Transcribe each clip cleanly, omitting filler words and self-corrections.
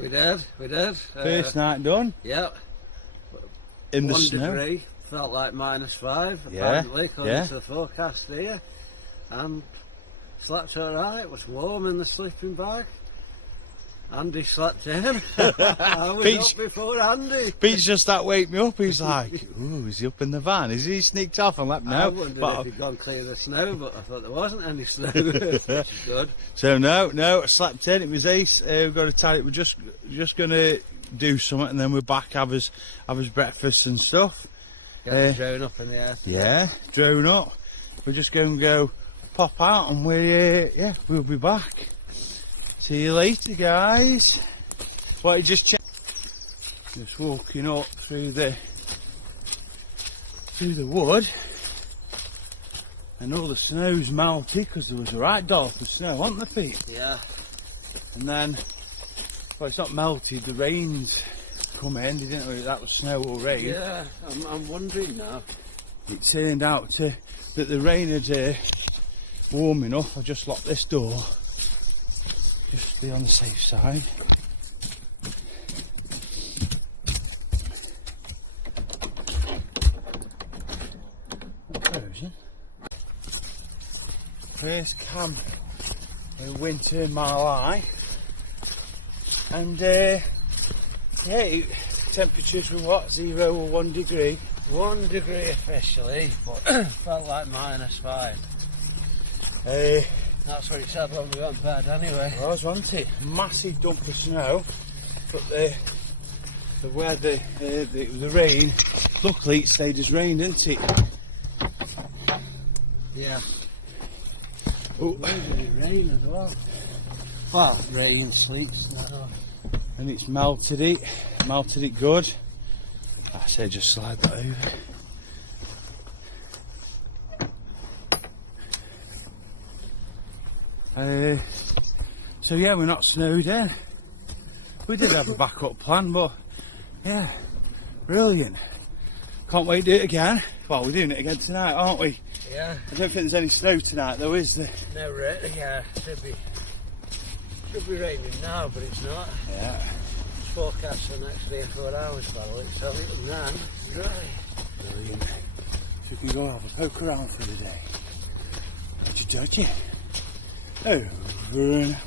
We did. First night done. Yep. In the 1 snow. degree, felt like -5 Yeah, apparently, according to the forecast here. And slept alright, it was warm in the sleeping bag. Andy slept in. I was up before Andy. Pete's just that wake me up. He's like, ooh, is he up in the van? Is he sneaked off? I'm like, no. I wondered if he'd gone clear of the snow, but I thought there wasn't any snow, which is good. So no, I slept in. It was ace. We've got to tell it. We're just going to do something, and then we're back, have us breakfast and stuff. Get the drone up in the air. Yeah, drone up. We're just going to go pop out, and we'll be back. See you later, guys. Well, just check. Just walking up through the wood, and all the snow's melted because there was a right dollop of snow, wasn't there, Pete? Yeah. And then, well, it's not melted. The rain's come in. Didn't know that was snow or rain. Yeah, I'm wondering now. It turned out that the rain had warm enough. I just locked this door. Just to be on the safe side. Frozen. First camp of winter in my life, and temperatures were what, 0 or 1 degree. 1 degree officially, but felt like -5. That's what it said when we went to bed anyway. It was, wasn't it? Massive dump of snow, but the weather, the rain, luckily it stayed as rain, didn't it? Yeah. Oh. Maybe rain as well. Well, rain, sleet, snow. And it's melted it good. I say just slide that over. So yeah, we're not snowed in. We did have a backup plan, but yeah, brilliant. Can't wait to do it again. Well, we're doing it again tonight, aren't we? Yeah. I don't think there's any snow tonight though, is there? No rain, yeah, should be raining now, but it's not. Yeah. It's forecast for the next 3 or 4 hours, by the looks of it, and then dry. Brilliant. So we can go have a poke around for the day. Dodgy. Over and out.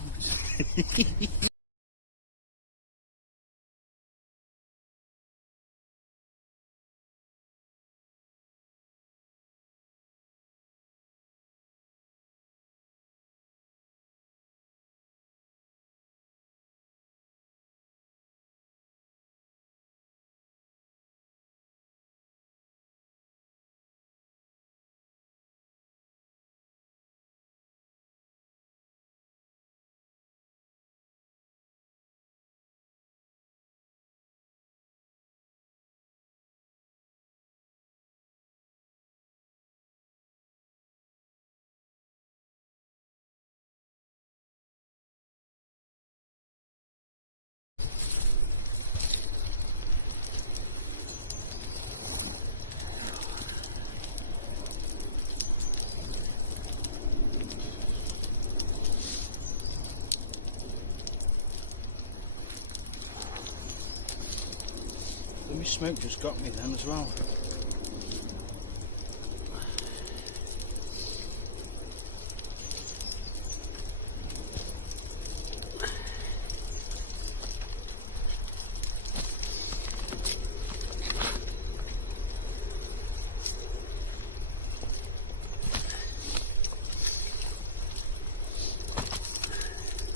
My smoke just got me then as well.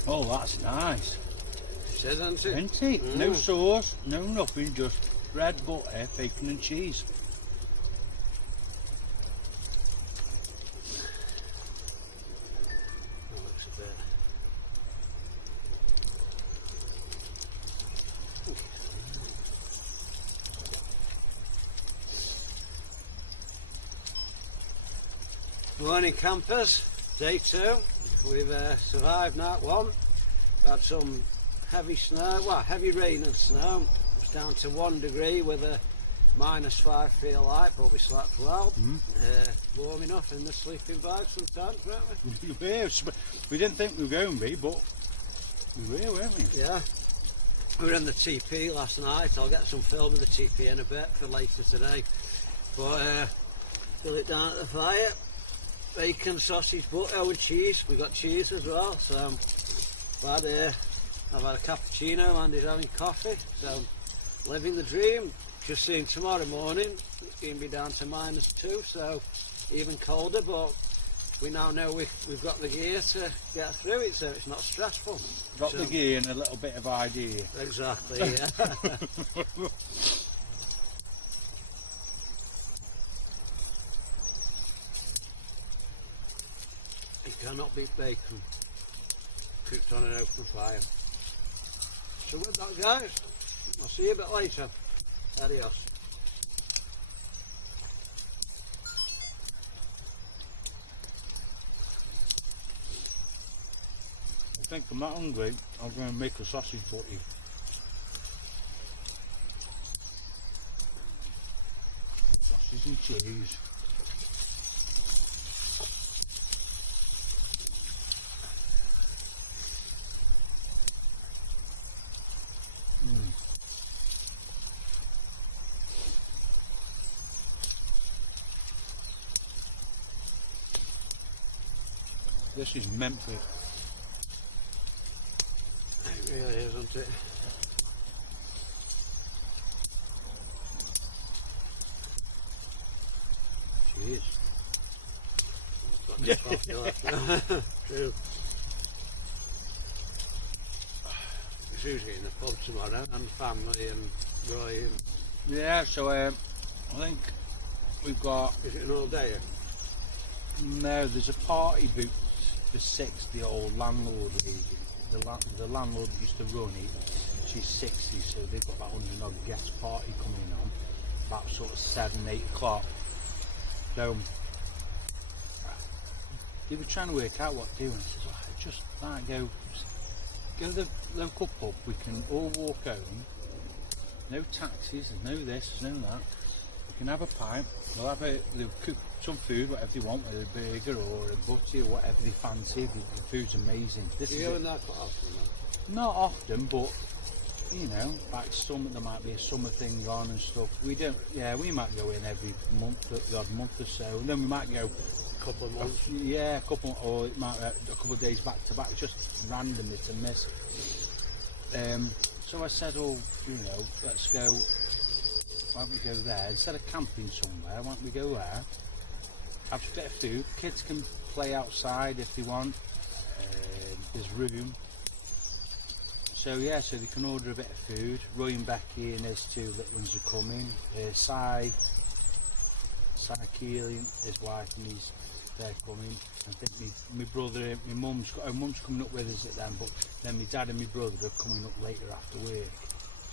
Oh, that's nice. Isn't it? Isn't it? No sauce, no nothing, just bread, butter, bacon and cheese. That looks a bit. Morning campers, day 2. We've survived night 1. We've had some heavy snow, well, heavy rain and snow. It was down to 1 degree with a -5 feel like, but we slept well. Warm enough in the sleeping bag sometimes, weren't we? We didn't think we were going to be, but we were, weren't we? Yeah. We were in the TP last night. I'll get some film of the TP in a bit for later today. But grill it down at the fire. Bacon, sausage, butter and cheese. We got cheese as well. So I've had a cappuccino and he's having coffee. So living the dream. Just seeing tomorrow morning it's going to be down to -2, so even colder. But we now know we've got the gear to get through it, so it's not stressful. Got the gear and a little bit of idea. Exactly, yeah. You cannot beat bacon cooked on an open fire. So with that, guys, I'll see you a bit later. Adios. I think I'm not hungry. I'm going to make a sausage butty. Sausage and cheese. This is meant for It really is, isn't it? Cheers. Got no coffee left now. True. Susie in the pub tomorrow, and family and Roy. And yeah, so I think we've got. is it an all day? No, there's a party booked for 6, the old landlord lady. The landlord that used to run it, she's 60, so they've got about 100 odd guest party coming on, about sort of 7, 8 o'clock. So they were trying to work out what to do, and I said, oh, just like go to the local pub, we can all walk home, no taxis, there's no this, there's no that. We can have a pint, they'll cook some food, whatever they want, whether a burger or a butty or whatever they fancy. The food's amazing. Do you go in there quite often? Not often, but you know, like there might be a summer thing on and stuff. We don't. Yeah, we might go in every month, the odd month or so. And then we might go A couple of months. yeah, a couple, or it might be a couple of days back to back, just randomly to miss. So I said, oh, you know, let's go. Why don't we go there instead of camping somewhere? Why don't we go there? Have a bit of food. Kids can play outside if they want. There's room. So yeah, so they can order a bit of food. Roy and Becky and his 2 little ones are coming. Si Keely, his wife, and they're coming. I think my brother, my mum's coming up with us at them, but then my dad and my brother are coming up later after work.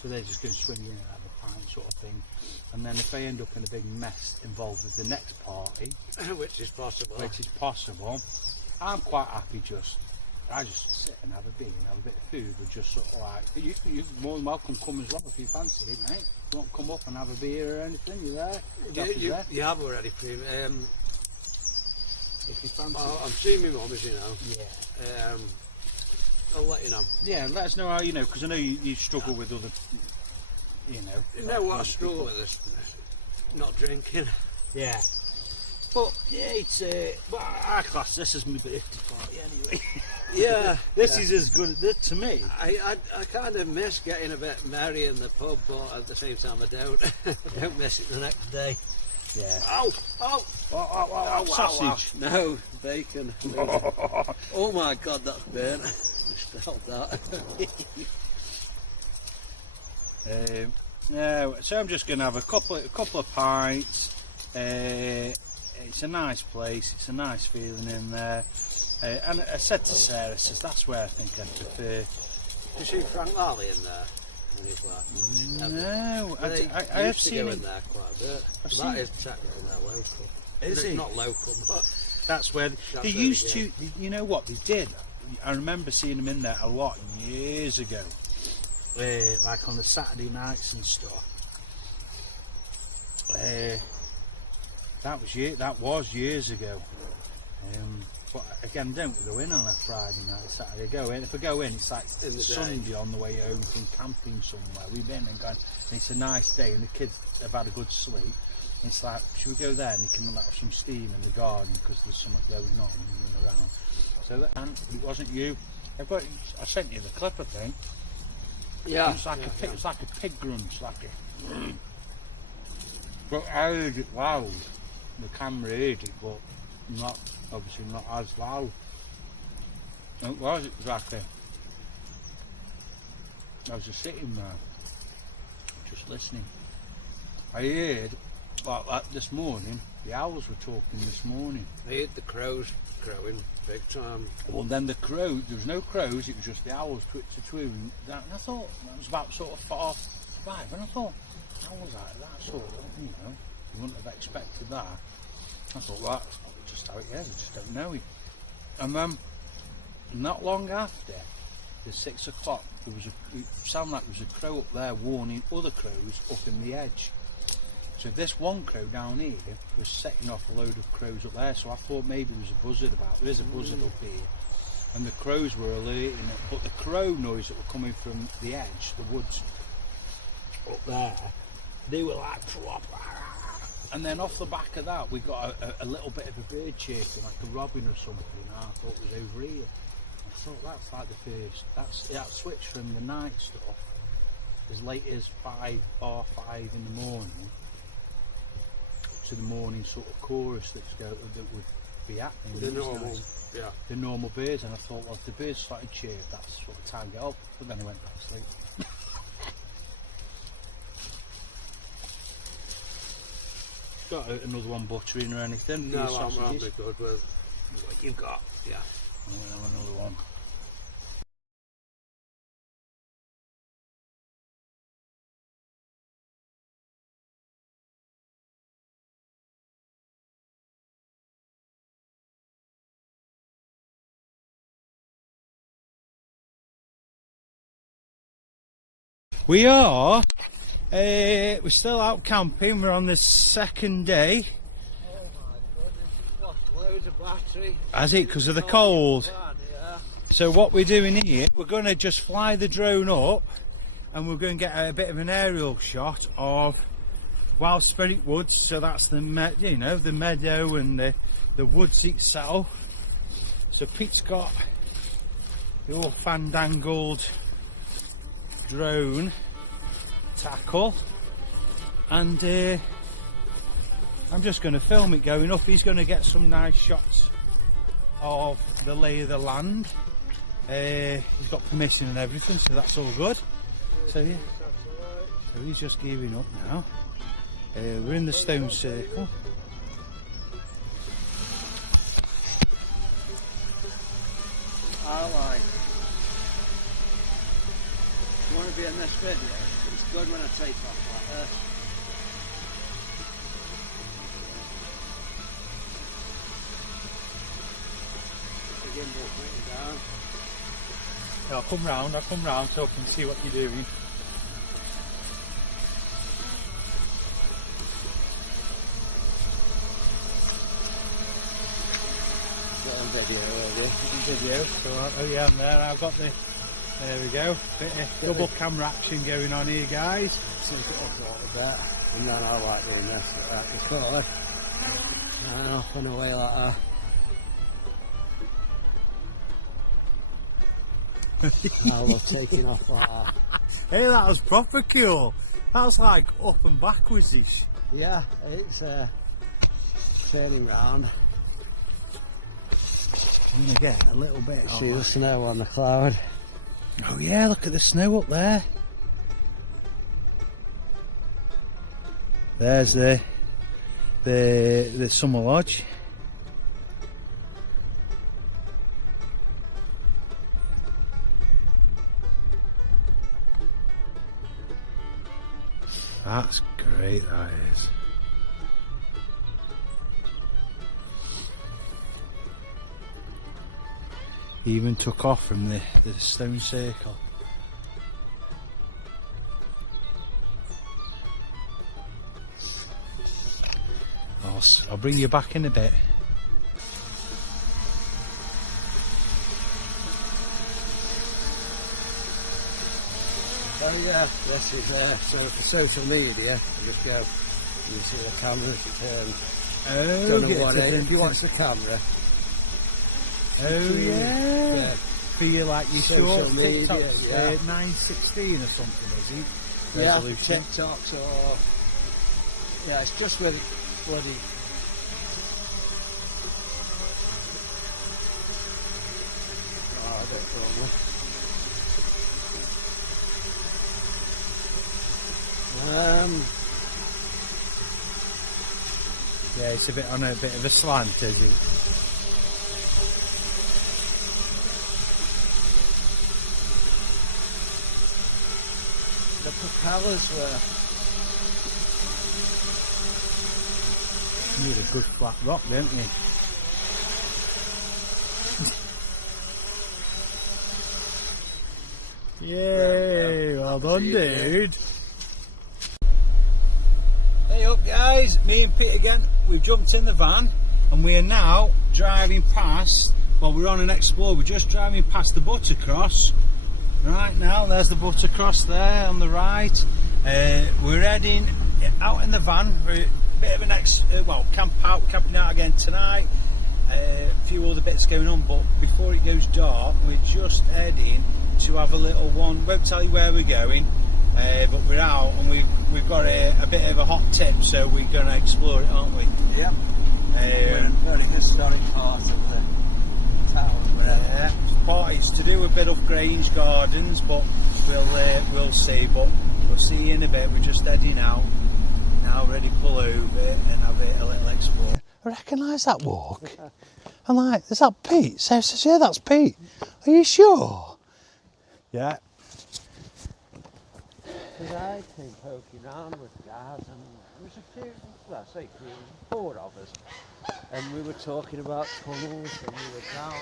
So they're just going to swing in and have a pint sort of thing. And then if they end up in a big mess involved with the next party, Which is possible. I'm quite happy I just sit and have a beer and have a bit of food, or just sort of like, you're more than welcome to come as well if you fancy it, mate. You want to come up and have a beer or anything, you're there. You have already if you fancy I'm seeing my mum, as you know. Yeah. I'll let you know. Yeah, let us know how you know, because I know you struggle with other, you know. You know what I struggle with is not drinking. Yeah. But yeah, it's well, I class this as my birthday party anyway. Yeah. This is as good to me. I kind of miss getting a bit merry in the pub, but at the same time I don't. I don't miss it the next day. Yeah. Ow! Ow! Oh, sausage. No, bacon. Oh my God, that's burnt. Just felt that. No, so I'm just going to have a couple of pints. It's a nice place. It's a nice feeling in there. And I said to Sarah, I says, that's where I think I prefer. You see Frank Lally in there? No, I have seen go him in there quite a bit. I've That is technically their local. Is It's he? not local, but That's where That's they where used they to. You know what they did? I remember seeing them in there a lot years ago, like on the Saturday nights and stuff. That was years ago. But again, don't go in on a Friday night, Saturday. Go in. If I go in, it's like In the Sunday day. on the way home from camping somewhere. We've been and gone, and it's a nice day, and the kids have had a good sleep. And it's like, should we go there and you can let off some steam in the garden because there's something going on and run around. So that, and it wasn't you. I sent you the clip, I think. Yeah. It's like a pig, it's like a pig grunt, like a. But I heard it loud. The camera heard it, but not obviously not as loud. It was like a. I was just sitting there, just listening. I heard, like this morning, the owls were talking this morning. I heard the crows crowing big time. Well, then the crow, there was no crows, it was just the owls twitching. And I thought, that was about sort of 4:05, and I thought, owls like that sort of, you know, you wouldn't have expected that. I thought, well, that's probably just how it is, I just don't know it. And then, not long after, at 6 o'clock, it sounded like there was a crow up there warning other crows up in the edge. So this one crow down here was setting off a load of crows up there, so I thought maybe there was a buzzard about. There is a buzzard up here, and the crows were alerting it, but the crow noise that were coming from the edge, the woods up there, they were like plop. And then off the back of that we got a little bit of a bird chirping, like a robin or something. I thought it was over here. I thought that's like the first, that switch from the night stuff as late as 5 in the morning to the morning sort of chorus that would be happening. The normal, nice. yeah. The normal birds, and I thought, well, if the birds started chirp, that's sort of time to get up. But then I went back to sleep. Got another one buttering or anything? No, I'm be good with what you've got. Yeah. I'm going to have another one. We are, we're still out camping, we're on the second day. Oh my goodness, lost loads of battery. Has it, because of the cold? Yeah. So what we're doing here, we're going to just fly the drone up and we're going to get a bit of an aerial shot of Wild Spirit Woods. So that's the the meadow and the woods itself. So Pete's got the all fandangled drone tackle, and I'm just going to film it going up. He's going to get some nice shots of the lay of the land. He's got permission and everything, so that's all good. So yeah, so he's just gearing up now. We're in the stone circle. I like. You want to be in this video? It's good when I take off like this. The gimbal putting down. I'll come round so I can see what you're doing. Got on video already. Video. So, oh yeah, I'm there. I've got the. There we go. Bit of double camera action going on here, guys. So it's off a little bit. And then I like doing this. It's got and off and away like that. I love taking off like that. Hey, that was proper cool. That was like up and backwards-ish. Yeah, it's turning round. I'm going to get a little bit See the snow on the cloud. Oh yeah, look at the snow up there. There's the summer lodge. That's great, that is. He even took off from the stone circle. I'll bring you back in a bit. So yeah, this is so for social media, I just go, you see the camera turn. Oh, Don't know what it is. You watch the camera. Oh yeah. For your like your Social short media, TikToks, yeah. 916 or something, is it? Yeah, Resolution. TikToks or yeah, it's just with bloody. Oh, a bit wrong. Yeah, it's a bit on a bit of a slant, is it? The propellers were. You need a good flat rock, don't you? Yay! Well done, dude. Hey up, guys! Me and Pete again. We've jumped in the van and we are now driving past. Well, we're on an Explorer. We're just driving past the Buttercross. Right now, there's the Buttercross there on the right. We're heading out in the van for a bit of an camping out again tonight. A few other bits going on, but before it goes dark, we're just heading to have a little one. Won't tell you where we're going, but we're out and we've got a bit of a hot tip, so we're going to explore it, aren't we? Yep. We're in a very historic part of the town. Yeah, it's to do a bit of Grange Gardens, but we'll see. But we'll see you in a bit. We're just heading out now, ready to pull over and have a little explore. I recognise that walk. I'm like, is that Pete? Sarah says, yeah, that's Pete. Are you sure? Yeah. Because I came poking around with guys, and there was a few, well, I say few, 4 of us, and we were talking about tunnels, and we were down,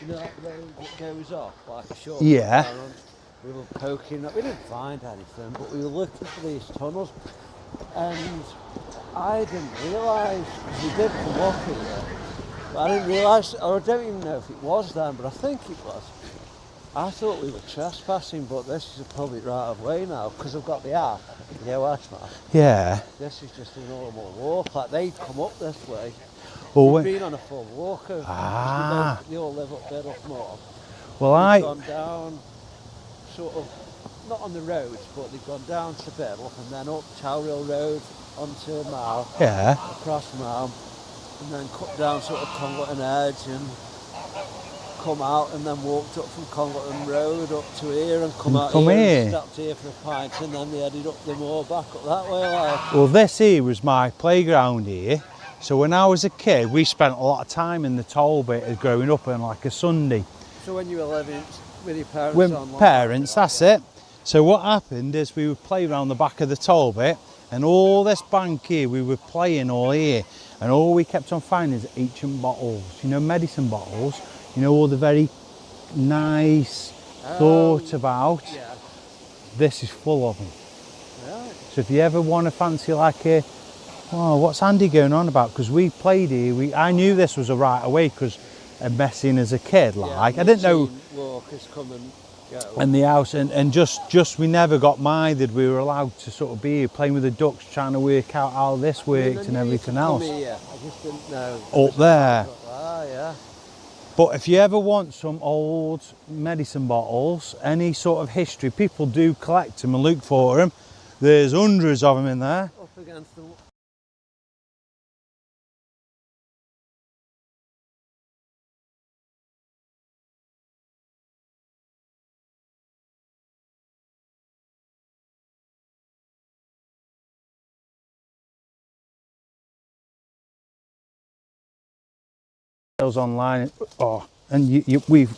you know, that road that goes off like a short. Yeah. Down, we were poking up. We didn't find anything, but we were looking for these tunnels, and I didn't realise, because we did come up here, but I didn't realise, or I don't even know if it was then, but I think it was. I thought we were trespassing, but this is a public right of way now, because I've got the app, the OS map. Yeah. This is just a normal walk, like they'd come up this way. Well, We've been on a full walk over, they all live up there up north. Well, They've gone down, sort of, not on the roads, but they've gone down to Biddle and then up Towrill Road onto Mile, yeah. across Mile, and then cut down sort of Congleton Edge and come out, and then walked up from Congleton Road up to here and come out here and stopped here for a pint, and then they headed up the moor back up that way. Like. Well, this here was my playground here. So when I was a kid, we spent a lot of time in the toll bit growing up on like a Sunday. So when you were living with your parents? With parents, that's it. So what happened is we would play around the back of the toll bit, and all this bank here, we were playing all here, and all we kept on finding is ancient bottles, you know, medicine bottles, you know, all the very nice, thought about. Yeah. This is full of them. Right. So if you ever want to fancy like a, oh, what's Andy going on about? Because we played here, I knew this was a right away because of messing as a kid, like, yeah, I didn't know. Walkers come and go. And the house, and just we never got minded. We were allowed to sort of be here playing with the ducks, trying to work out how this worked and everything else. Here. I just didn't know. Up there. Ah, yeah. But if you ever want some old medicine bottles, any sort of history, people do collect them and look for them. There's hundreds of them in there. Up against the. Online, oh, and we've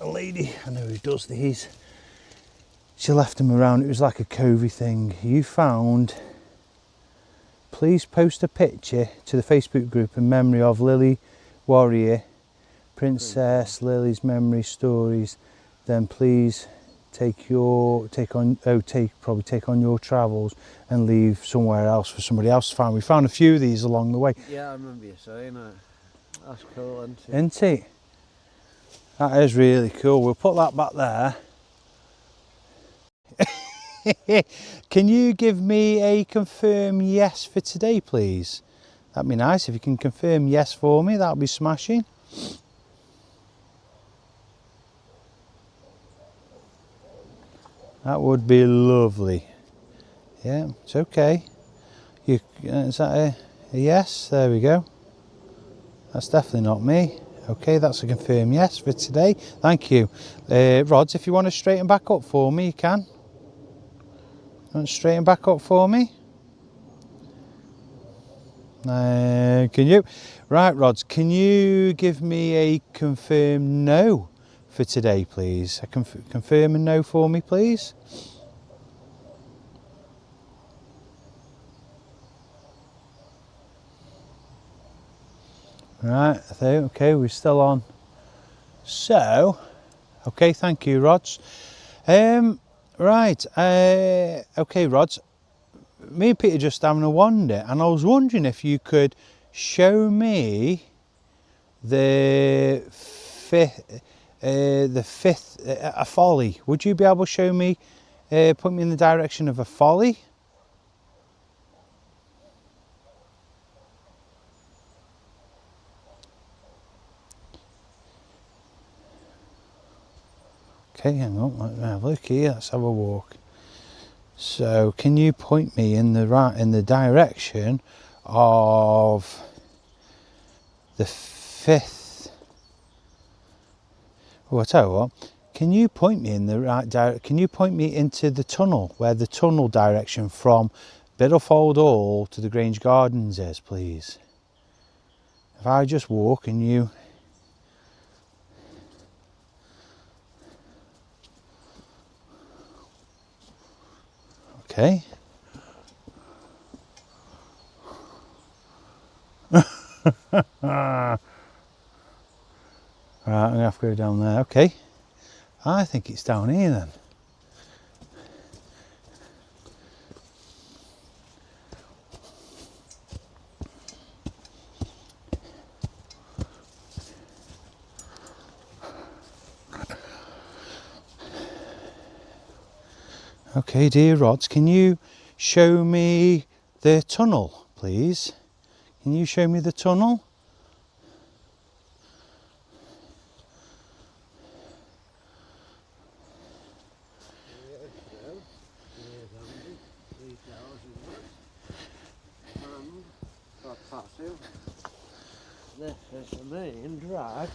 a lady I know who does these. She left them around. It was like a covey thing. You found. Please post a picture to the Facebook group in memory of Lily Warrior, Princess Lily's memory stories. Then please take on your travels and leave somewhere else for somebody else to find. We found a few of these along the way. Yeah, I remember you saying that. That's cool, isn't it? Isn't it? That is really cool. We'll put that back there. Can you give me a confirm yes for today, please? That'd be nice. If you can confirm yes for me, that'll be smashing. That would be lovely. Yeah, it's okay. Is that a yes? There we go. That's definitely not me. Okay, that's a confirm yes for today. Thank you. Rods, if you want to straighten back up for me, you can. You want to straighten back up for me? Can you? Right, Rods, can you give me a confirm no for today, please? A confirm and no for me, please. Right, okay, we're still on. So, okay, thank you, Rods. Right, okay, Rods. Me and Peter just having a wander, and I was wondering if you could show me the fifth, a folly. Would you be able to show me, put me in the direction of a folly? Okay, hang on, let's have a look here, let's have a walk. So, can you point me in the direction of the fifth? Oh, I tell you what. Can you point me in the right direction? Can you point me into the tunnel, where the tunnel direction from Biddlefold Hall to the Grange Gardens is, please? If I just walk and you. Okay. Right, I'm going to have to go down there. Okay. I think it's down here then. Okay, dear Rods, can you show me the tunnel, please? Can you show me the tunnel? This is the main drag.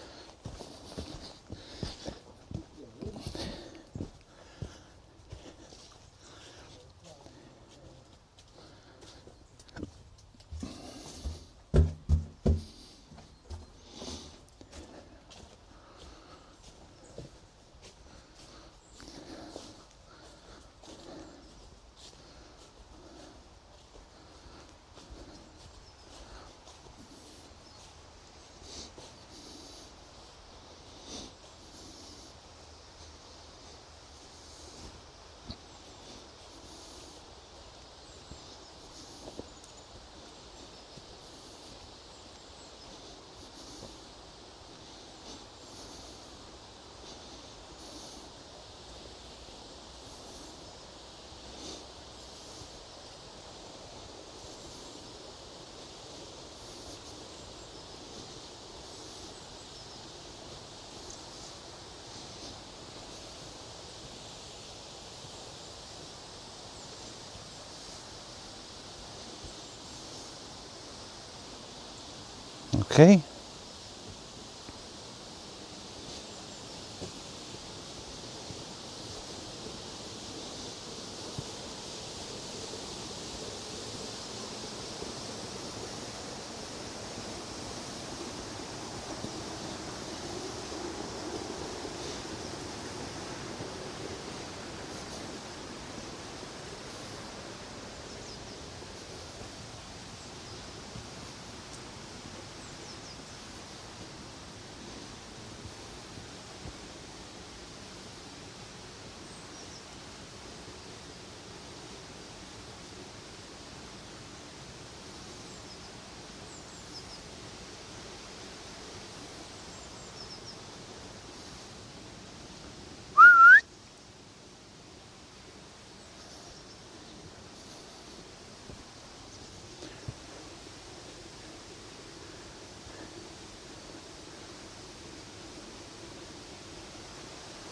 Okay.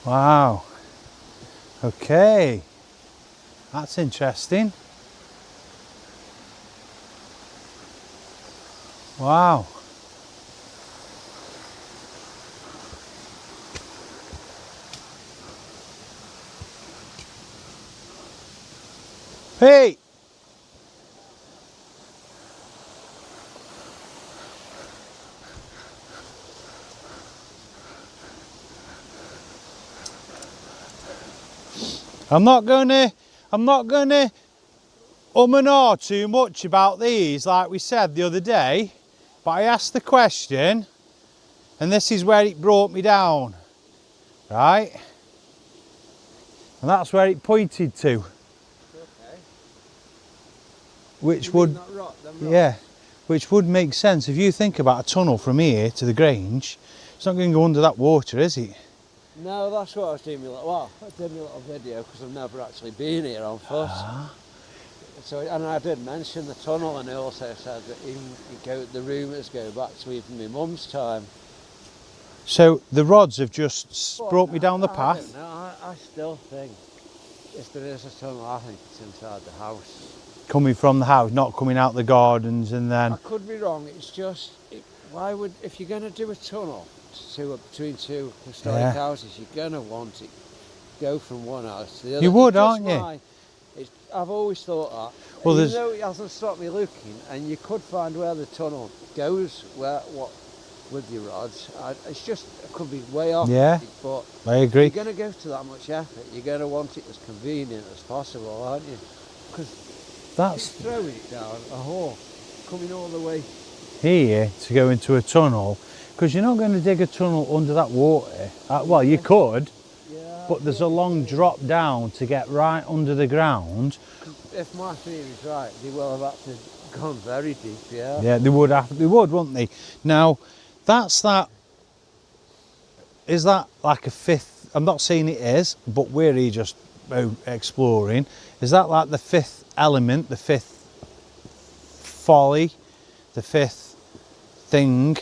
Wow. Okay. That's interesting. Wow. Pete! I'm not gonna and ah too much about these, like we said the other day, but I asked the question, and this is where it brought me down, right? And that's where it pointed to. Okay. Which would, yeah, which would make sense if you think about a tunnel from here to the Grange. It's not going to go under that water, is it? No, that's what I was doing. Well, I did my little video because I've never actually been here on foot. So, and I did mention the tunnel, and I also said that the rumours go back to even my mum's time. So the rods have just brought me down the path. I still think if there is a tunnel, I think it's inside the house. Coming from the house, not coming out the gardens, and then. I could be wrong. It's just why would, if you're going to do a tunnel between two historic houses, you're going to want it go from one house to the other. You would, aren't you? I've always thought that. Well, even though it hasn't stopped me looking, and you could find where the tunnel goes, with your rods. It's just, it could be way off. Yeah, but I agree. If you're going to go to that much effort, you're going to want it as convenient as possible, aren't you? Because that's throwing it down a hole, coming all the way here to go into a tunnel, because you're not going to dig a tunnel under that water. Well, you could, but there's a long drop down to get right under the ground. If my theory is right, they will have had to gone very deep, yeah. Yeah, they would, wouldn't they? Now, is that like a fifth? I'm not saying it is, but we're here just exploring. Is that like the fifth element, the fifth folly, the fifth thing?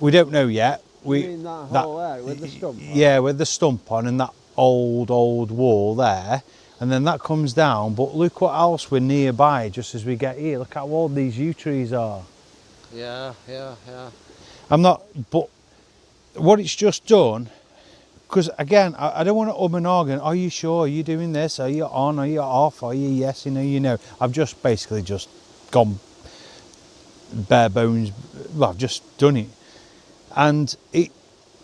We don't know yet. You mean that hole there with the stump on? Yeah, with the stump on and that old wall there. And then that comes down, but look what else we're nearby just as we get here. Look how old these yew trees are. Yeah. But what it's just done, because again, I don't want to and argue, are you sure, are you doing this, are you on, are you off, are you yes, you know, you know. I've just basically just gone bare bones, well, I've just done it. And it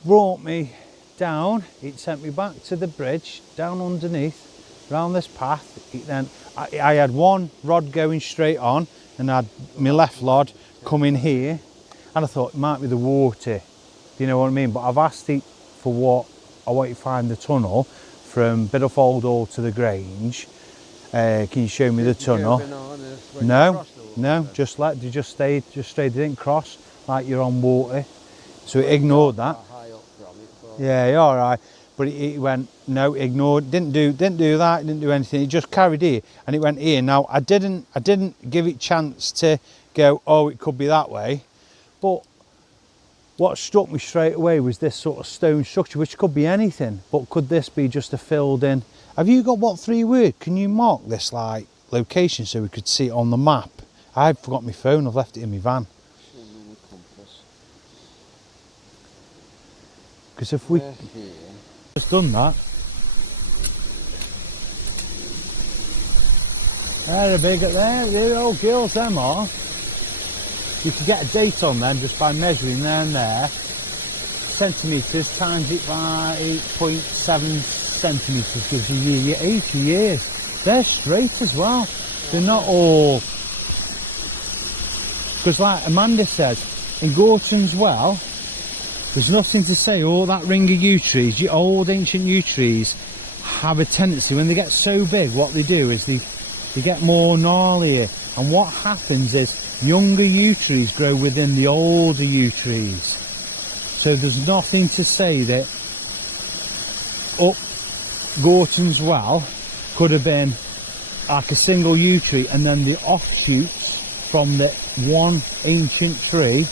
brought me down, it sent me back to the bridge, down underneath, around this path. Then I had one rod going straight on, and I had my left rod coming here, and I thought it might be the water, do you know what I mean? But I've asked it for what I want to find the tunnel from Biddlefold Hall to the Grange. Can you show me the tunnel? No, just stayed, they didn't cross like you're on water, so it ignored that. Yeah, all right. But it went, no, ignored, didn't do that, didn't do anything. It just carried here, and it went here. Now I didn't give it chance to go, oh, it could be that way. But what struck me straight away was this sort of stone structure, which could be anything. But could this be just a filled in? Have you got what 3 words? Can you mark this like location so we could see it on the map? I've forgot my phone. I've left it in my van. Because if we just done that, they're big at there. They're old girls, them are. You could get a date on them just by measuring there and there. Centimetres times it by 8.7 centimetres gives you 80 years. They're straight as well. They're not all. Because like Amanda said, in Gorton's Well, there's nothing to say. All that ring of yew trees, your old ancient yew trees, have a tendency, when they get so big, what they do is they get more gnarlier. And what happens is younger yew trees grow within the older yew trees. So there's nothing to say that up Gorton's Well could have been like a single yew tree, and then the offshoots from the one ancient tree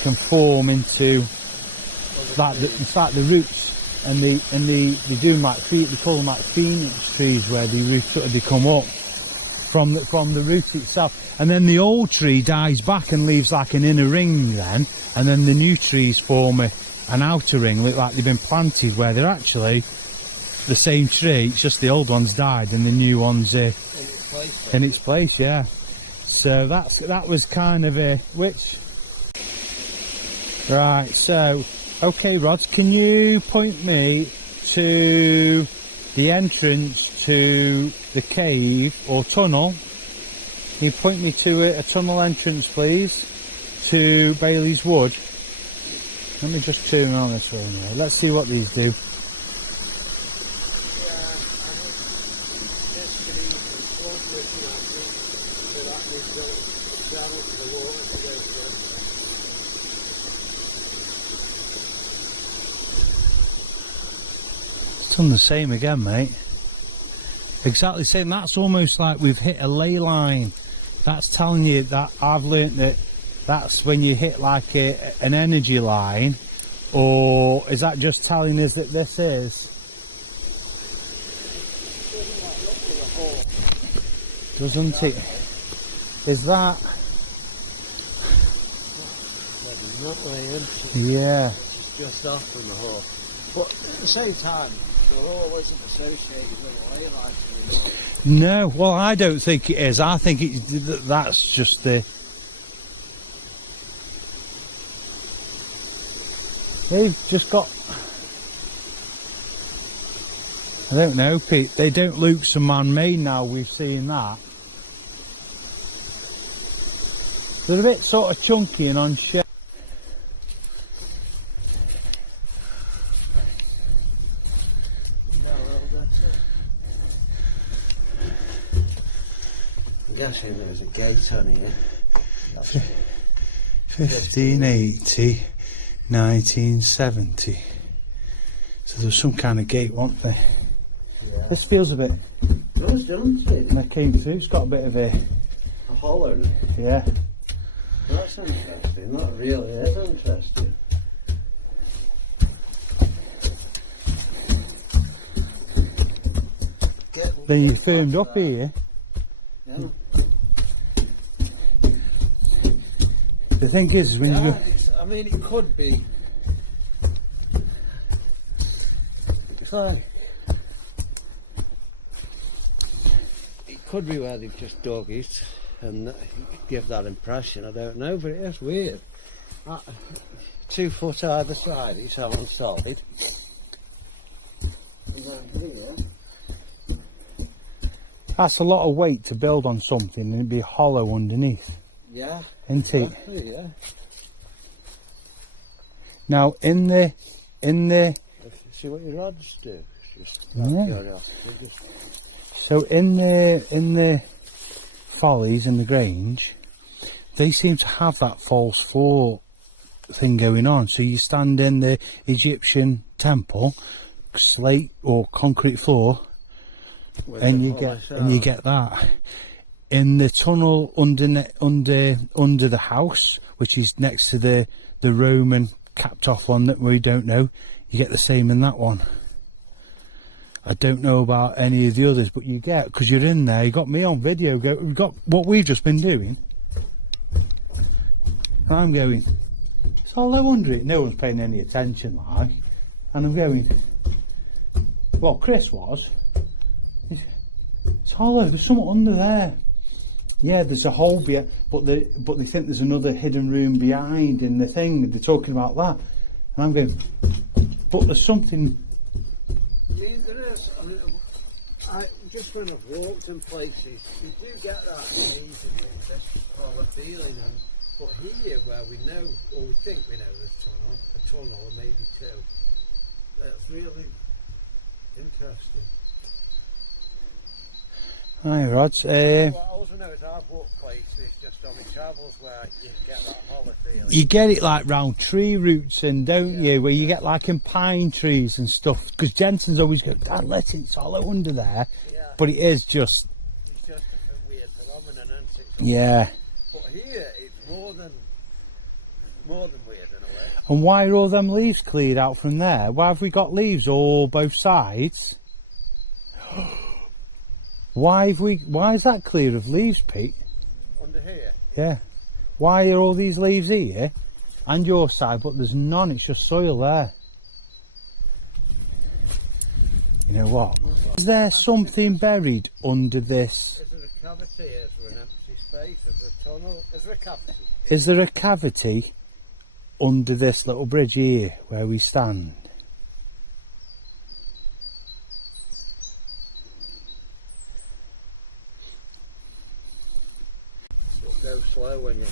can form into it's like the roots. and they do like they call them like phoenix trees, where they come up from the root itself, and then the old tree dies back and leaves like an inner ring then, and then the new trees form an outer ring, look like they've been planted, where they're actually the same tree, it's just the old one's died and the new one's in its place, yeah. So that was kind of a which. Right, so okay, Rod, can you point me to the entrance to the cave or tunnel? Can you point me to a tunnel entrance, please, to Bailey's Wood? Let me just turn around this way now. Let's see what these do. It's done the same again, mate. Exactly the same. That's almost like we've hit a ley line. That's telling you that I've learnt that that's when you hit like an energy line, or is that just telling us that this is? Doesn't it? Is that? Yeah. It's just off from the hole. But at the same time, the hole isn't associated with a ley line. No, well, I don't think it is. I think that's just the. They've just got. I don't know, Pete. They don't look so man-made now. We've seen that. They're a bit sort of chunky and on shape. I'm guessing there was a gate on here. 1580, 1970. So there was some kind of gate, wasn't there? Yeah. This feels a bit. It does, doesn't it? And I came through. It's got a bit of a hollow. Yeah. That's interesting. That really is interesting. Then you firmed up here. Yeah. The thing is when you. I mean, it could be. It's like. It could be where they've just dug it and give that impression. I don't know, but it is weird. 2 foot either side, it's on solid. That's a lot of weight to build on something and it'd be hollow underneath. Yeah. Isn't it? Exactly, yeah. Now in the see what your rods do. Just yeah. So in the follies in the Grange, they seem to have that false floor thing going on. So you stand in the Egyptian temple, slate or concrete floor, and you get that. In the tunnel under the house, which is next to the Roman capped off one that we don't know, you get the same in that one. I don't know about any of the others, but you get, because you're in there, you got me on video, we've got what we've just been doing. And I'm going, it's all I wonder, no one's paying any attention, like, and I'm going, well, Chris was, it's hollow, there's something under there. Yeah, there's a hole behind, but they think there's another hidden room behind in the thing. They're talking about that, and I'm going, but there's something. I mean, there is. I mean, just when I've walked in places, you do get that amazingly, this hollow feeling. But here, where we know, or we think we know this tunnel, a tunnel or maybe two, that's really interesting. Hi, Rods. What I also know is I've walked places just on my travels where you get that hollow feeling. You get it like round tree roots and don't you, where you get like in pine trees and stuff, because Jensen's always going, God, let it, it's hollow under there, yeah. But it is just. It's just a weird phenomenon, isn't it? Yeah. But here it's more than weird in a way. And why are all them leaves cleared out from there? Why have we got leaves all both sides? Why is that clear of leaves, Pete? Under here? Yeah. Why are all these leaves here and your side, but there's none, it's just soil there? You know what? Is there something buried under this? Is there a cavity? Is there an empty space? Is there a tunnel? Is there a cavity? Is there a cavity under this little bridge here where we stand? Go slow when you...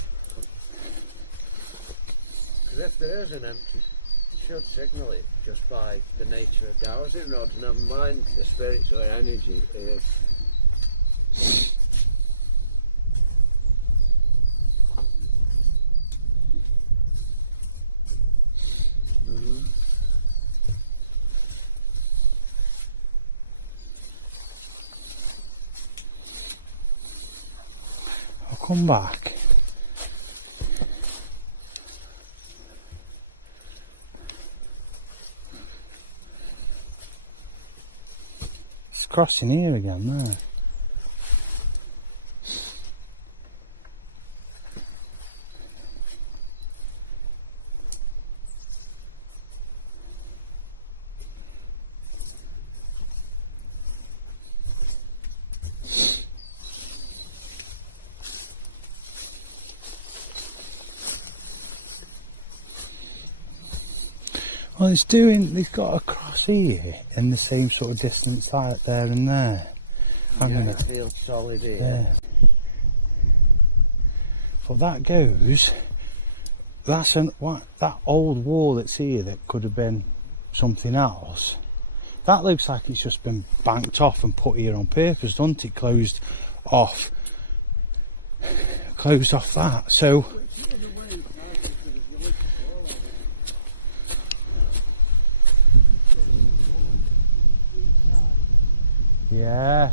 Because if there is an empty, you should signal it just by the nature of dowsing rods, never mind the spiritual energy it is. I'll come back. It's crossing here again there. Well, it's got a cross here in the same sort of distance like there and there. It feels solid here. Yeah. But that goes, that old wall that's here that could have been something else, that looks like it's just been banked off and put here on purpose, doesn't it? Closed off that. So yeah,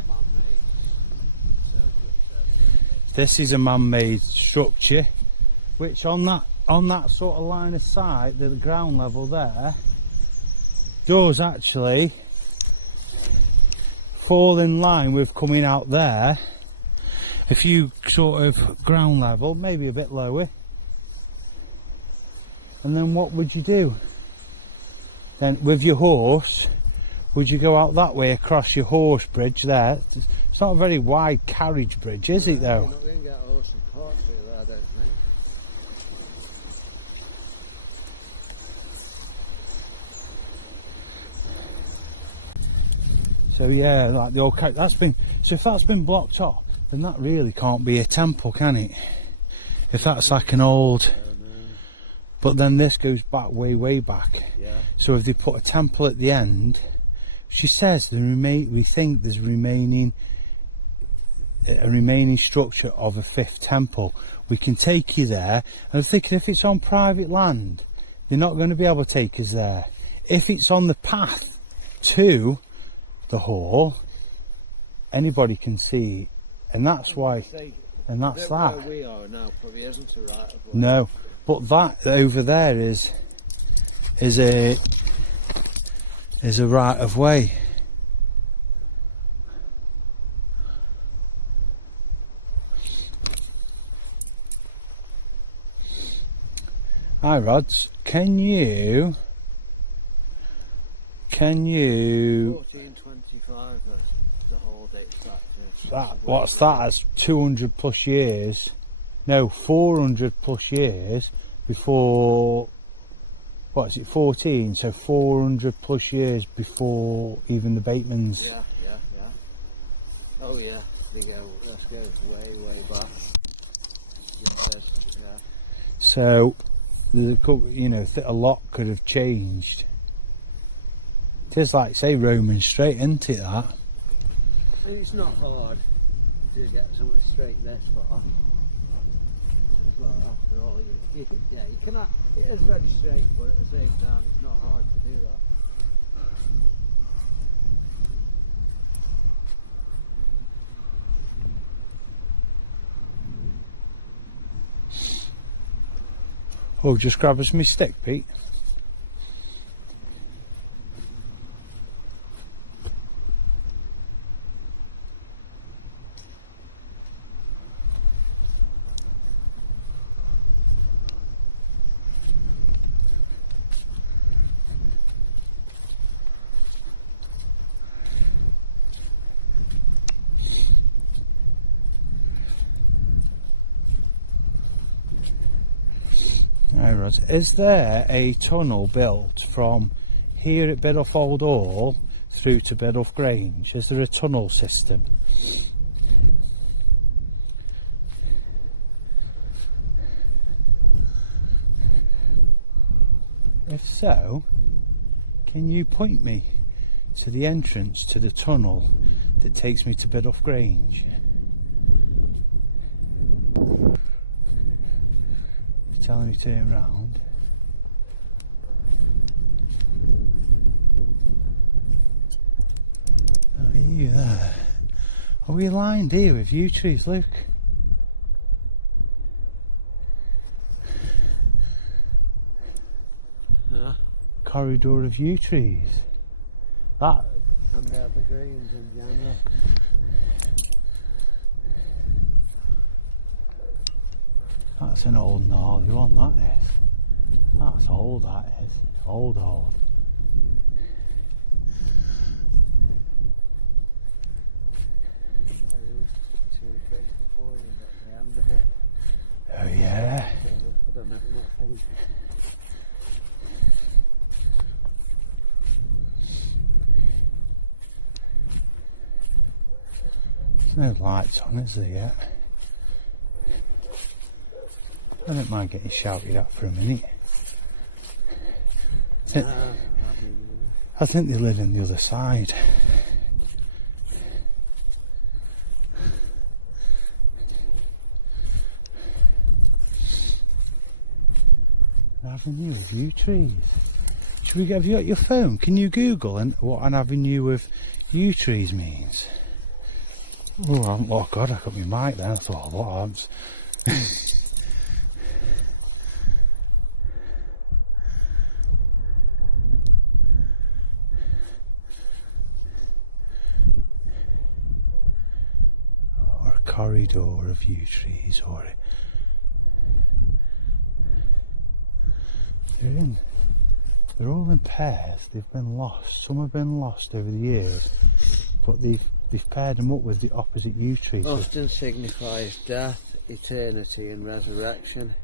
this is a man-made structure, which on that sort of line of sight, the ground level there, does actually fall in line with coming out there. If you sort of ground level, maybe a bit lower, and then what would you do? Then with your horse, would you go out that way across your horse bridge there? It's not a very wide carriage bridge, is it though? You're not going to get horse and cart through there, I don't think. So yeah, like the old carriage, so if that's been blocked off, then that really can't be a temple, can it? If that's like an old... But then this goes back way back. Yeah. So if they put a temple at the end, she says we think there's a remaining structure of a fifth temple. We can take you there. And I'm thinking, if it's on private land, they're not going to be able to take us there. If it's on the path to the hall, anybody can see, and that's why. And that's that. Where we are now probably isn't a right of way. No, but that over there is a right of way. Hi Rods, can you 1425 the whole date starts. what's that? That's 200 plus years. No, 400 plus years before. What is it, 14? So 400 plus years before even the Batemans. Yeah. Oh yeah, they go. Let's go way back. Yeah. So, a lot could have changed. It is like, say, Roman straight, isn't it, that? It's not hard to get something straight this far. But after all, you cannot. It is very straight, but at the same time, it's not hard to do that. Oh, just grab us my stick, Pete. Is there a tunnel built from here at Biddulph Hall through to Biddulph Grange? Is there a tunnel system? If so, can you point me to the entrance to the tunnel that takes me to Biddulph Grange? Telling me to turn round. Are you there? Are we lined here with yew trees, Luke? Yeah. Corridor of yew trees. That. And the evergreens in general. That's an old gnarly one, that is. That's old, that is. Old. Oh yeah. There's no lights on, is there yet? I don't mind getting shouted at for a minute. I think they live on the other side. An avenue of yew trees. Have you got your phone? Can you Google what an avenue of yew trees means? Oh God, I got my mic there. I thought, what? Corridor of yew trees, or they're all in pairs. They've been lost. Some have been lost over the years, but they've paired them up with the opposite yew trees. Often signifies death, eternity and resurrection,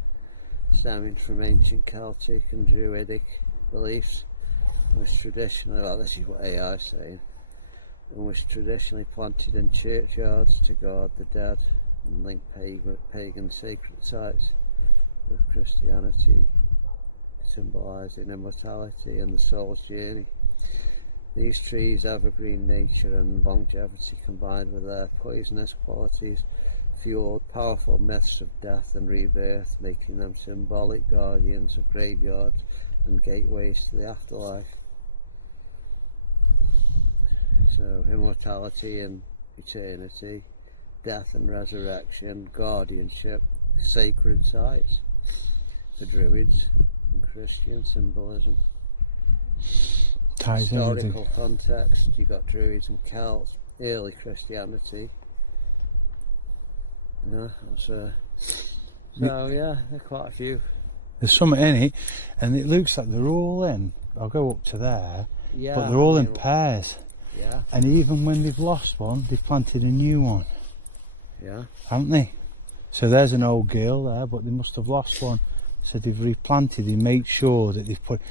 stemming from ancient Celtic and Druidic beliefs, and was traditionally, well, this is what AI is saying, and was traditionally planted in churchyards to guard the dead and link pagan sacred sites with Christianity, symbolising immortality and the soul's journey. These trees' evergreen nature and longevity, combined with their poisonous qualities, fueled powerful myths of death and rebirth, making them symbolic guardians of graveyards and gateways to the afterlife. So immortality and eternity, death and resurrection, guardianship, sacred sites, the Druids and Christian symbolism. Historical context, you got Druids and Celts, early Christianity. So yeah, there are quite a few. There's some in it, and it looks like they're all in. I'll go up to there, yeah, but they're all in pairs. Yeah. And even when they've lost one, they've planted a new one. Yeah. Haven't they? So there's an old girl there, but they must have lost one. So they've replanted. They make sure that they've put.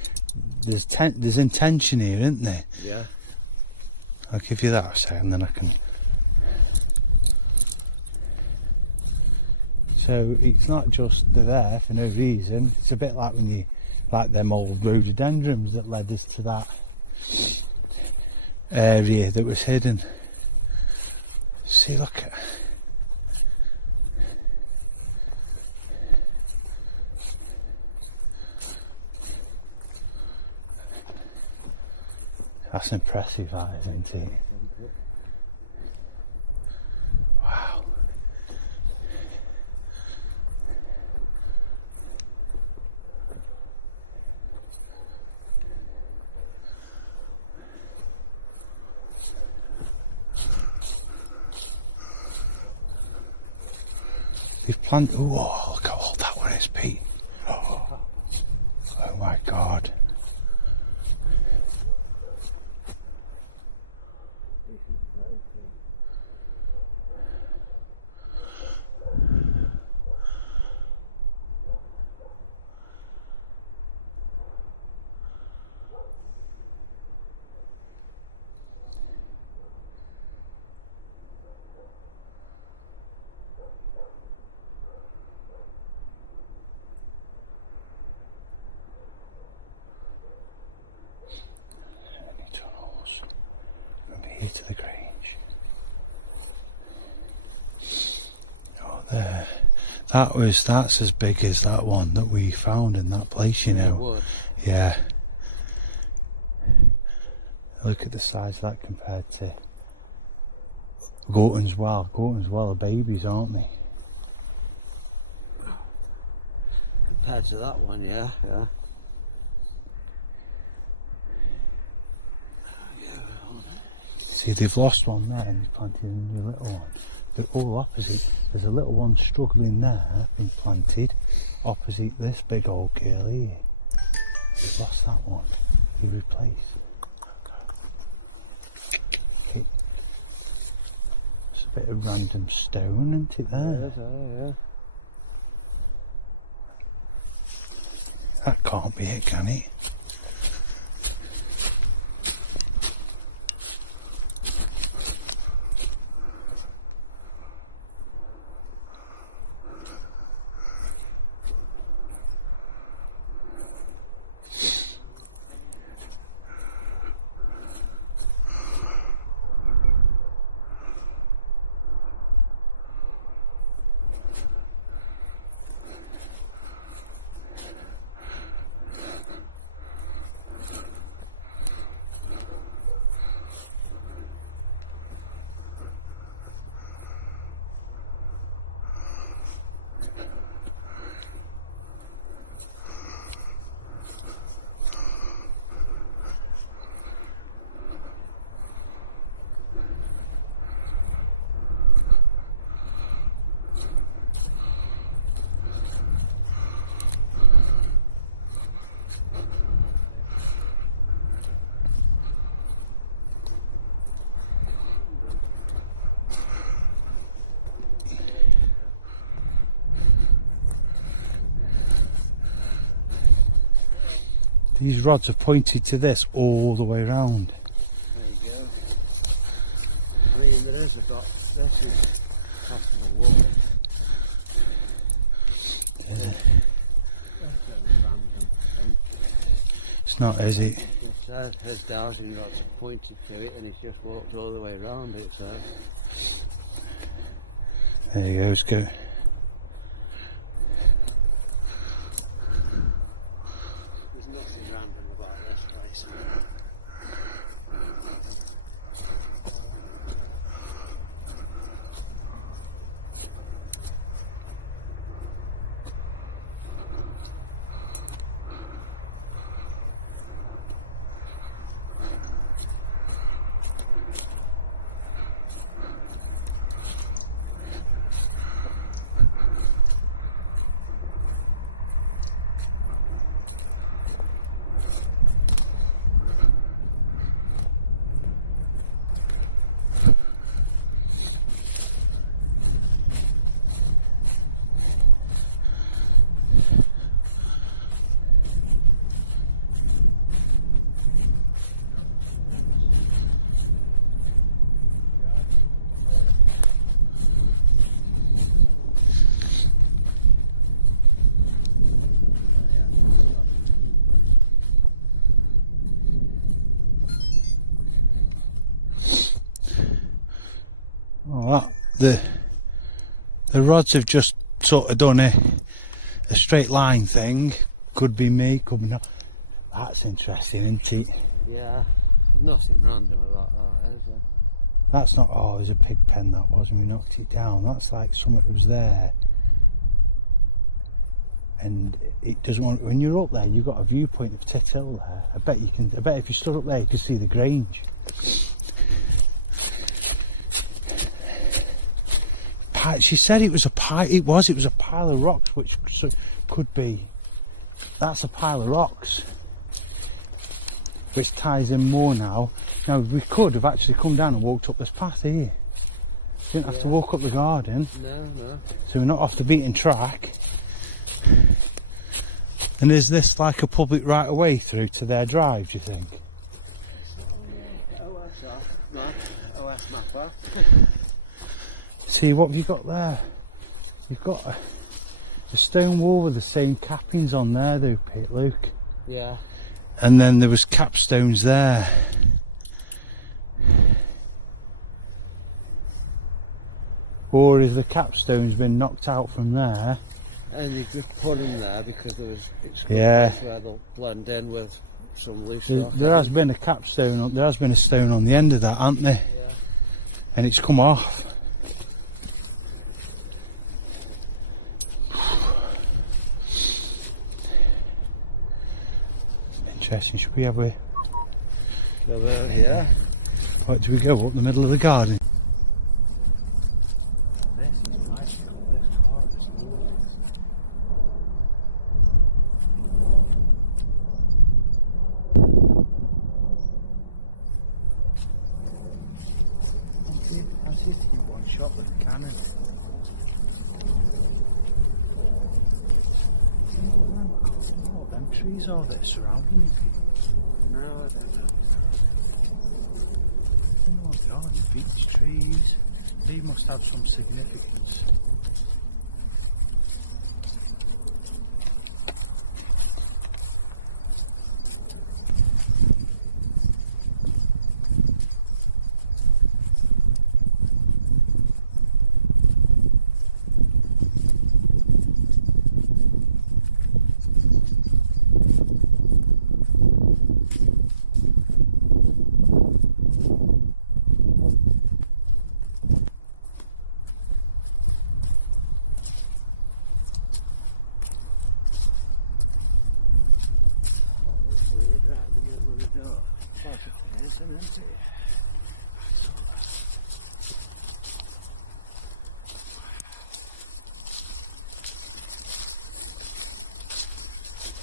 There's intention here, isn't there? Yeah. I'll give you that a second, then I can. So it's not just they're there for no reason. It's a bit like when you, like them old rhododendrons that led us to that area that was hidden. See, look at. That's impressive, that, isn't it? Wow. They've planted. Oh, look how old that one is, Pete. Oh my God. Here to the Grange. Oh, there. That's as big as that one that we found in that place, you know. Yeah. Look at the size of that compared to Gorton's Well. Gorton's Well are babies, aren't they? Compared to that one, yeah. See, they've lost one there and they've planted a new little one. They're all opposite. There's a little one struggling there, been planted, opposite this big old girl here. They've lost that one. They replaced. Okay. It's a bit of random stone, isn't it, there? Yeah. That can't be it, can it? These rods are pointed to this all the way around. There you go. I mean, there is a dot. This is possible water. Yeah. It's not, is it? It says his dowsing rod's pointed to it and he's just walked all the way around it, so. There you go, let's go. There's nothing random about this place. Well, the rods have just sort of done a straight line thing. Could be me, could be not. That's interesting, isn't it? Yeah, there's nothing random about that, is there? That's not. Oh, there's a pig pen that was, and we knocked it down. That's like something that was there, and it doesn't want. When you're up there, you've got a viewpoint of Tit Hill there. I bet you can. I bet if you stood up there, you could see the Grange. pile. She said it was a pile. It was a pile of rocks, which could be. That's a pile of rocks, which ties in more now. Now we could have actually come down and walked up this path here. Didn't have to walk up the garden. No. So we're not off the beaten track. And is this like a public right of way through to their drive, do you think? OS mapper. See, what have you got there? You've got a stone wall with the same cappings on there though, Pete, Luke. Yeah. And then there was capstones there. Or has the capstones been knocked out from there? And you just put them there because it's got Yeah. a place where they'll blend in with some loose There, rock. there has been a capstone, there has been a stone on the end of that, hasn't there? Yeah. And it's come off. Interesting, should we have a... Yeah. Right, do we go up the middle of the garden? I did hit one shot with a cannon. What them trees are that surrounding it? No, I don't know. I don't know what they are, the beech trees. They must have some significance.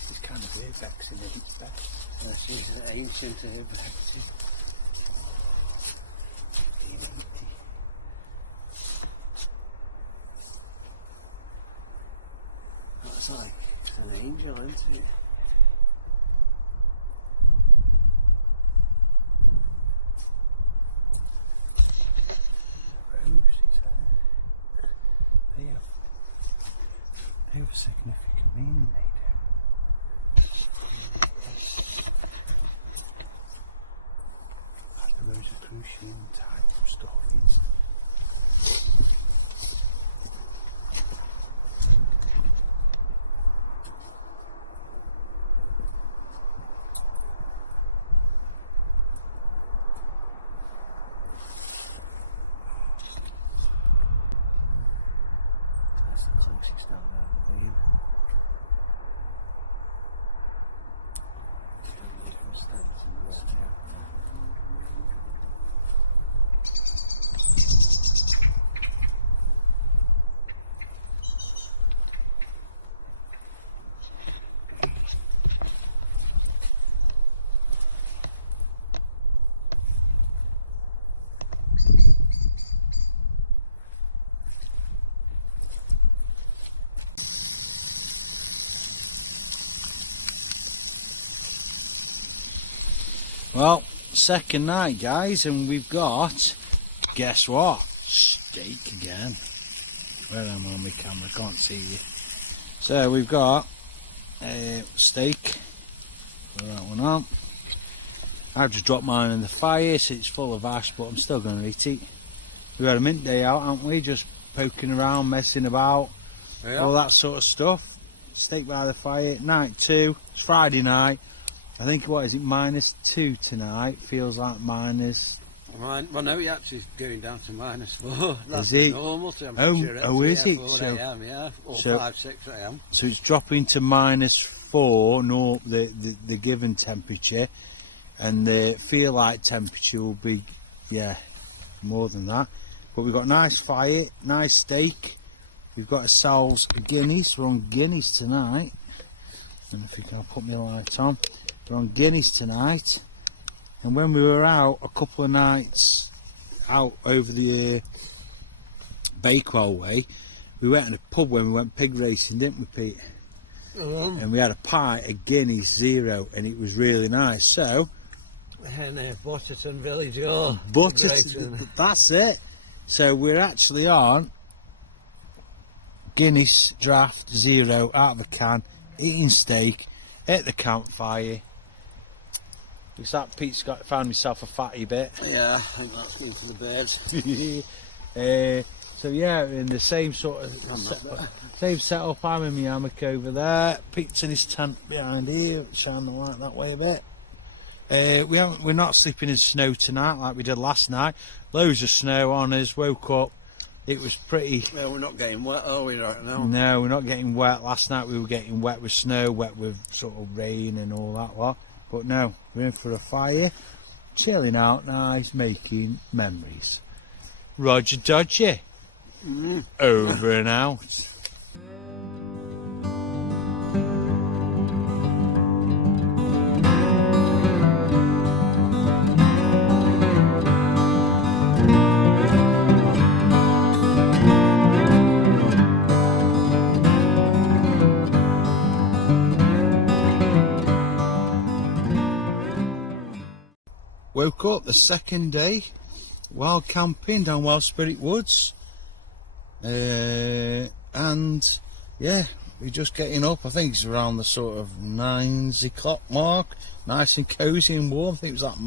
It's kind of weird, vaccinated. She's an ancient vaccine. That's like an angel, isn't it? They have a significant meaning, they do. Like the Rosicrucian type of stuff. That's the closest down there, I believe. Well, second night, guys, and we've got, guess what? Steak again. Where am I on my camera? I can't see you. So we've got steak. Put that one on. I've just dropped mine in the fire, so it's full of ash, but I'm still going to eat it. We've had a mint day out, haven't we? Just poking around, messing about, all that sort of stuff. Steak by the fire. Night 2. It's Friday night. I think, what is it, -2 tonight? Feels like minus... Well, no, it's actually going down to -4. That's Is it? normal temperature. Oh, is it? 4 So, a.m, yeah, or so- 5, 6 a.m. so it's dropping to -4, no, the given temperature, and the feel like temperature will be, yeah, more than that. But we've got a nice fire, nice steak. We've got ourselves guineas. We're on guineas tonight. I don't know if you can put my light on. We're on guineas tonight. And when we were out a couple of nights out over the Bakewell way, we went in a pub when we went pig racing, didn't we, Pete? And we had a pint of Guinness Zero, and it was really nice. So, Butterton Village, oh, Butterton, that's it. So we're actually on Guinness Draft Zero out of a can, eating steak at the campfire. Looks like Pete's found himself a fatty bit. Yeah, I think that's good for the birds. So yeah, in the same sort of same setup. I'm in my hammock over there. Pete's in his tent behind here, shine the light that way a bit. We're not sleeping in snow tonight like we did last night. Loads of snow on us. Woke up, it was pretty. Yeah, we're not getting wet, are we, right now? No, we're not getting wet. Last night we were getting wet with snow, wet with sort of rain and all that lot. But no, we're in for a fire, chilling out, nice, making memories. Roger Dodger, over and out. Woke up the second day while camping down Wild Spirit Woods, and yeah, we're just getting up. I think it's around the sort of 9 o'clock mark, nice and cosy and warm. I think it was like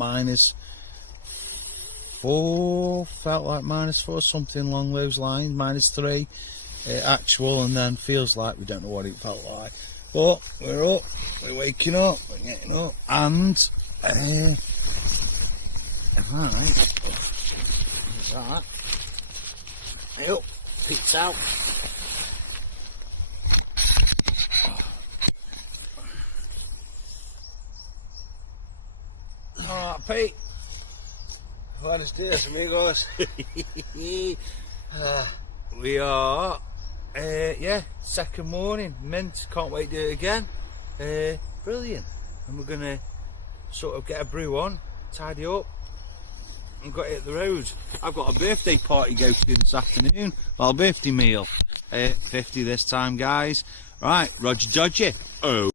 -4, felt like -4, something along those lines, -3 actual, and then feels like we don't know what it felt like. But we're up, we're waking up, we're getting up, and alright, there's that. Hey up, Pete's out. Alright, Pete. Buenos dias, amigos. We are, yeah, second morning, mint, can't wait to do it again. Brilliant. And we're going to sort of get a brew on, tidy up, and got to hit the road. I've got a birthday party to go to this afternoon. Well, birthday meal. 50 this time, guys. Right, Roger Dodger. Oh.